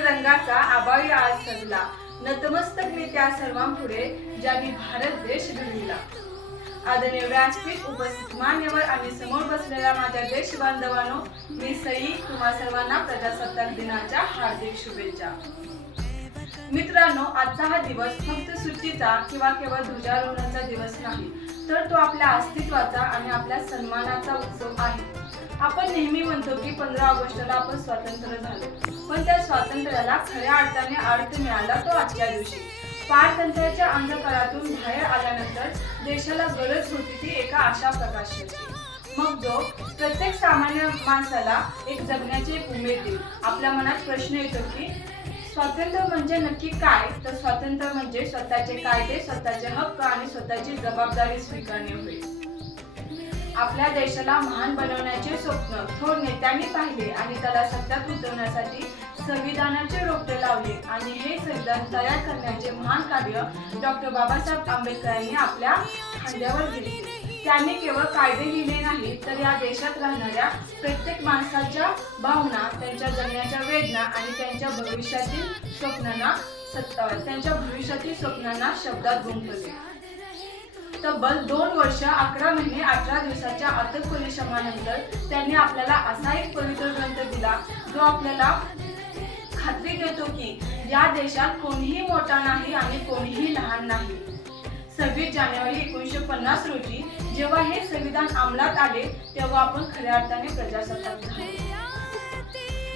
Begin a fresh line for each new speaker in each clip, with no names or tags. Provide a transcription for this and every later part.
रंगाचा आबाळी आज ठरला नतमस्तक मी त्या सर्वांपुढे ज्यांनी भारत देश घडविला. आदरणीय व्यासपीठ उपस्थित मान्यवर आणि समोर बसलेल्या माझ्या देश बांधवांनो मी सई तुम्हा सर्वांना प्रजासत्ताक दिनाच्या हार्दिक शुभेच्छा. मित्रांनो आजचा हा दिवस फक्त सुट्टीचा किंवा केवळ ध्वजारोहणाचा दिवस नाही तर तो आपल्या अस्तित्वाचा आणि आपल्या सन्मानाचा उत्सव आहे. आपण नेहमी म्हणतो की पंधरा ऑगस्टला आपण स्वातंत्र्य झालो. पण त्या स्वातंत्र्याला खऱ्या अर्थाने अर्थ मिळाला तो आजच्या दिवशी. पारतंत्र्याच्या अंधकारातून बाहेर आल्यानंतर देशाला गरज होती ती एका आशा प्रकाशाची. मग जो प्रत्येक सामान्य माणसाला एक जगण्याची एक उमेद देईल. आपल्या मनात प्रश्न येतो की स्वातंत्र्य म्हणजे नक्की काय? तर स्वातंत्र्य म्हणजे स्वतःचे कायदे स्वतःचे हक्क आणि स्वतःची जबाबदारी स्वीकारणे होईल आपल्या देशाला महान बनवण्याचे स्वप्न थोर नेत्यांनी पाहिले आणि त्याला सत्यात उतरवण्यासाठी संविधानाचे रोपटे लावले. आणि हे संविधान तयार करण्याचे महान कार्य डॉक्टर बाबासाहेब आंबेडकरांनी आपल्या खांद्यावर घेतले त्यांनी केवळ कायदे लिहिले नाही तर या देशात राहणाऱ्या प्रत्येक माणसाच्या भावना त्यांच्या जगण्याच्या वेदना आणि त्यांच्या भविष्यातील स्वप्नांना सत्ता त्यांच्या भविष्यातील स्वप्नांना शब्दात गुंतवले तब्बल दोन वर्ष अकरा महिने अठरा दिवसाच्या अथक परिश्रमानंतर त्यांनी आपल्याला असा एक पवित्र ग्रंथ दिला जो आपल्याला खात्री देतो की या देशात कोणीही मोठा नाही आणि कोणीही लहान नाही. सव्वीस जानेवारी एकोणीसशे पन्नास रोजी जेव्हा हे संविधान अंमलात आले तेव्हा आपण खऱ्या अर्थाने प्रजासत्ताक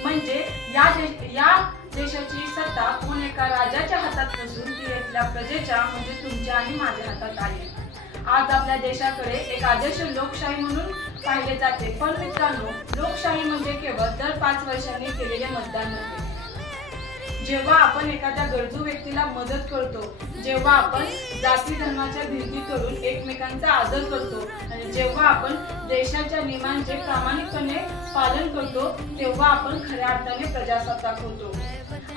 म्हणजे या देश या देशाची सत्ता कोण एका राजाच्या हातात नसून ती इथल्या प्रजेच्या म्हणजे तुमच्या आणि माझ्या हातात आली. आज आपल्या देशाकडे एक आदर्श लोकशाही म्हणून पाहिले जाते. पण मित्रांनो लोकशाही म्हणजे केवळ दर पाच वर्षांनी केलेले मतदान नव्हे. जेव्हा आपण एखाद्या गरजू व्यक्तीला मदत करतो जेव्हा आपण जाती धर्माच्या भिंती करून एकमेकांचा आदर करतो आणि जेव्हा आपण देशाच्या नियमांचे प्रामाणिकपणे पालन करतो तेव्हा आपण खऱ्या अर्थाने प्रजासत्ताक होतो.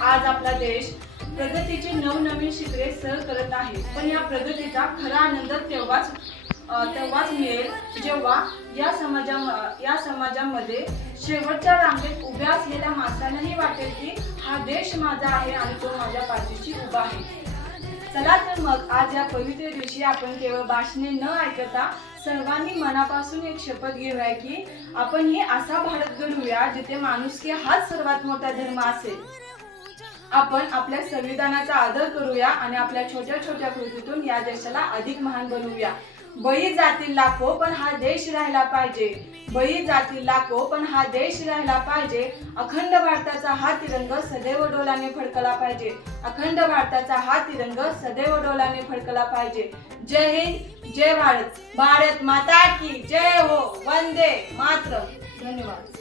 आज आपला देश प्रगतीचे नवनवीन शिखरे सर करत आहे पण या प्रगतीचा खरा आनंद तेव्हाच तेव्हाच मिळेल जेव्हा या समाजा या समाजामध्ये शेवटच्या रांगेत उभ्या असलेल्या माणसांनाही वाटेल की हा देश माझा आहे आणि तो माझ्या पाठीशी उभा आहे. चला तर मग आज या पवित्र दिवशी आपण केवळ भाषणे न ऐकता सर्वांनी मनापासून एक शपथ घेऊया की आपण ही असा भारत घडवूया जिथे माणुसकी हाच सर्वात मोठा धर्म असेल. आपण आपल्या संविधानाचा आदर करूया आणि आपल्या छोट्या छोट्या कृतीतून या देशाला अधिक महान बनवूया. बळी जातील लाखो पण हा देश राहिला पाहिजे. बळी जातील लाखो पण हा देश राहिला पाहिजे. अखंड भारताचा हा तिरंग सदैव डोलाने फडकला पाहिजे. अखंड भारताचा हा तिरंग सदैव डोलाने फडकला पाहिजे. जय हिंद जय भारत. भारत माता की जय हो. वंदे मात्र धन्यवाद.